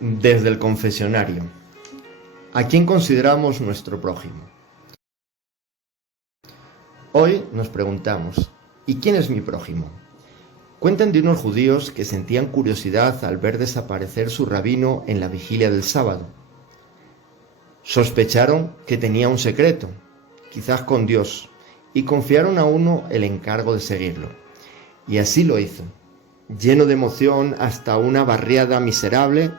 Desde el confesionario. ¿A quién consideramos nuestro prójimo? Hoy nos preguntamos, ¿y quién es mi prójimo? Cuentan de unos judíos que sentían curiosidad al ver desaparecer su rabino en la vigilia del sábado. Sospecharon que tenía un secreto, quizás con Dios, y confiaron a uno el encargo de seguirlo. Y así lo hizo, lleno de emoción hasta una barriada miserable,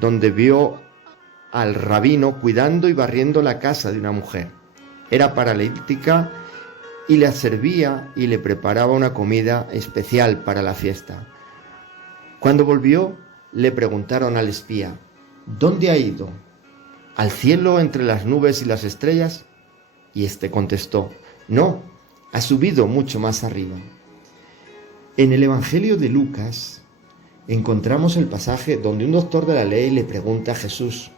donde vio al rabino cuidando y barriendo la casa de una mujer. Era paralítica y le servía y le preparaba una comida especial para la fiesta. Cuando volvió, le preguntaron al espía, ¿dónde ha ido? ¿Al cielo entre las nubes y las estrellas? Y éste contestó, no, ha subido mucho más arriba. En el Evangelio de Lucas encontramos el pasaje donde un doctor de la ley le pregunta a Jesús,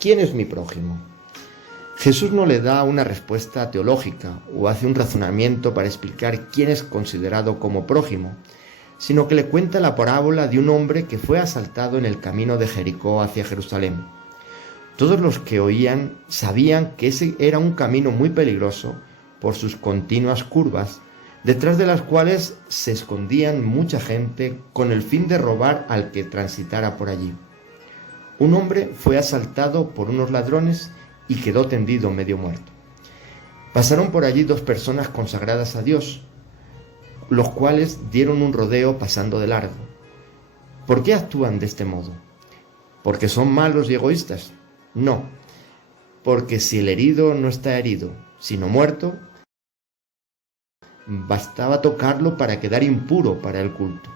¿quién es mi prójimo? Jesús no le da una respuesta teológica o hace un razonamiento para explicar quién es considerado como prójimo, sino que le cuenta la parábola de un hombre que fue asaltado en el camino de Jericó hacia Jerusalén. Todos los que oían sabían que ese era un camino muy peligroso por sus continuas curvas, detrás de las cuales se escondían mucha gente con el fin de robar al que transitara por allí. Un hombre fue asaltado por unos ladrones y quedó tendido medio muerto. Pasaron por allí dos personas consagradas a Dios, los cuales dieron un rodeo pasando de largo. ¿Por qué actúan de este modo? ¿Porque son malos y egoístas? No, porque si el herido no está herido, sino muerto, bastaba tocarlo para quedar impuro para el culto.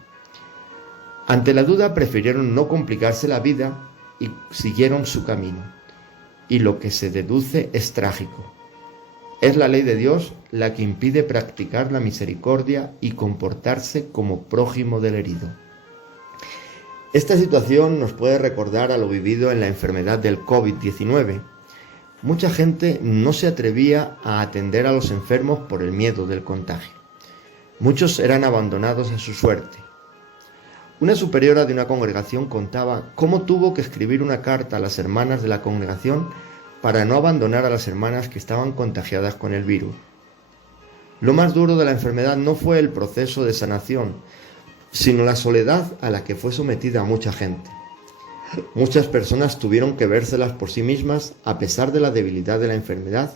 Ante la duda prefirieron no complicarse la vida y siguieron su camino. Y lo que se deduce es trágico. Es la ley de Dios la que impide practicar la misericordia y comportarse como prójimo del herido. Esta situación nos puede recordar a lo vivido en la enfermedad del COVID-19. Mucha gente no se atrevía a atender a los enfermos por el miedo del contagio. Muchos eran abandonados a su suerte. Una superiora de una congregación contaba cómo tuvo que escribir una carta a las hermanas de la congregación para no abandonar a las hermanas que estaban contagiadas con el virus. Lo más duro de la enfermedad no fue el proceso de sanación, sino la soledad a la que fue sometida mucha gente. Muchas personas tuvieron que vérselas por sí mismas a pesar de la debilidad de la enfermedad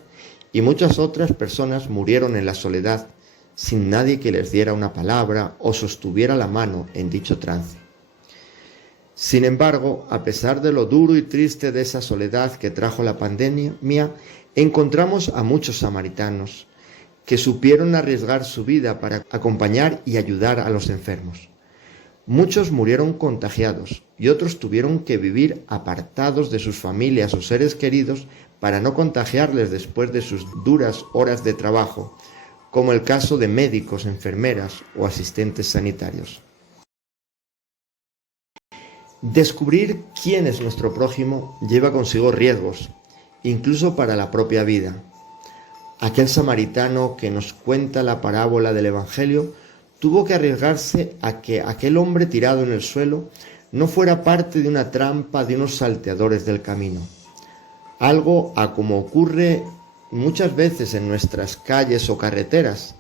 y muchas otras personas murieron en la soledad sin nadie que les diera una palabra o sostuviera la mano en dicho trance. Sin embargo, a pesar de lo duro y triste de esa soledad que trajo la pandemia, encontramos a muchos samaritanos que supieron arriesgar su vida para acompañar y ayudar a los enfermos. Muchos murieron contagiados y otros tuvieron que vivir apartados de sus familias o seres queridos para no contagiarles después de sus duras horas de trabajo, como el caso de médicos, enfermeras o asistentes sanitarios. Descubrir quién es nuestro prójimo lleva consigo riesgos, incluso para la propia vida. Aquel samaritano que nos cuenta la parábola del Evangelio tuvo que arriesgarse a que aquel hombre tirado en el suelo no fuera parte de una trampa de unos salteadores del camino. Algo a como ocurre muchas veces en nuestras calles o carreteras,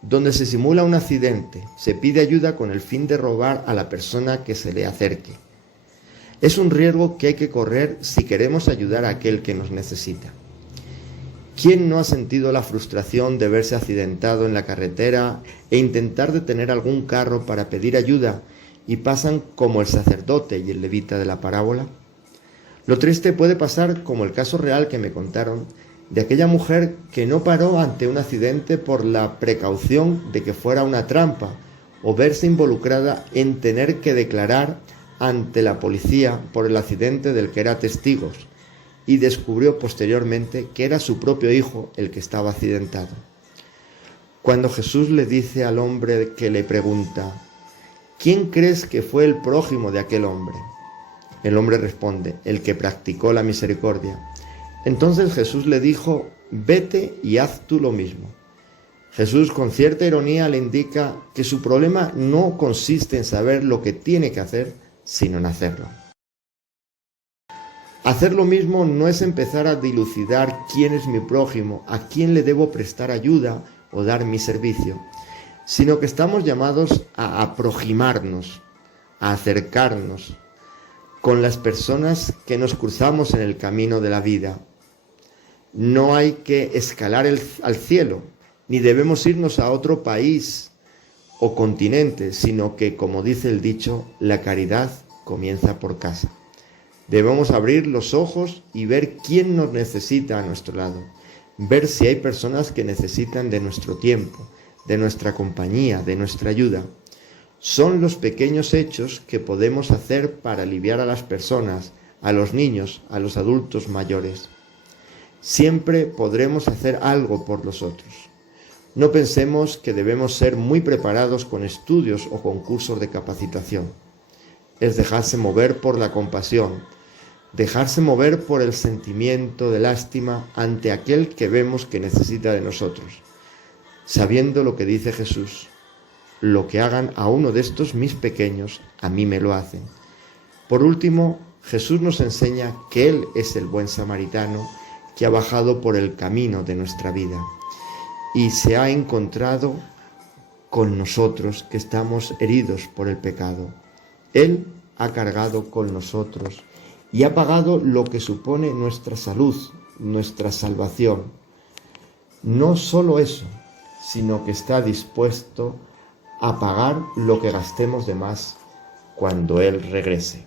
donde se simula un accidente, se pide ayuda con el fin de robar a la persona que se le acerque. Es un riesgo que hay que correr si queremos ayudar a aquel que nos necesita. ¿Quién no ha sentido la frustración de verse accidentado en la carretera e intentar detener algún carro para pedir ayuda y pasan como el sacerdote y el levita de la parábola? Lo triste puede pasar como el caso real que me contaron de aquella mujer que no paró ante un accidente por la precaución de que fuera una trampa o verse involucrada en tener que declarar ante la policía por el accidente del que era testigo, y descubrió posteriormente que era su propio hijo el que estaba accidentado. Cuando Jesús le dice al hombre que le pregunta, ¿quién crees que fue el prójimo de aquel hombre? El hombre responde, el que practicó la misericordia. Entonces Jesús le dijo, vete y haz tú lo mismo. Jesús con cierta ironía le indica que su problema no consiste en saber lo que tiene que hacer, sino en hacerlo. Hacer lo mismo no es empezar a dilucidar quién es mi prójimo, a quién le debo prestar ayuda o dar mi servicio, sino que estamos llamados a aproximarnos, a acercarnos con las personas que nos cruzamos en el camino de la vida. No hay que escalar al cielo, ni debemos irnos a otro país o continente, sino que, como dice el dicho, la caridad comienza por casa. Debemos abrir los ojos y ver quién nos necesita a nuestro lado, ver si hay personas que necesitan de nuestro tiempo, de nuestra compañía, de nuestra ayuda. Son los pequeños hechos que podemos hacer para aliviar a las personas, a los niños, a los adultos mayores. Siempre podremos hacer algo por los otros. No pensemos que debemos ser muy preparados con estudios o concursos de capacitación. Es dejarse mover por la compasión, dejarse mover por el sentimiento de lástima ante aquel que vemos que necesita de nosotros, sabiendo lo que dice Jesús: lo que hagan a uno de estos mis pequeños, a mí me lo hacen. Por último, Jesús nos enseña que Él es el buen samaritano que ha bajado por el camino de nuestra vida y se ha encontrado con nosotros que estamos heridos por el pecado. Él ha cargado con nosotros y ha pagado lo que supone nuestra salud, nuestra salvación. No solo eso, sino que está dispuesto a pagar lo que gastemos de más cuando Él regrese.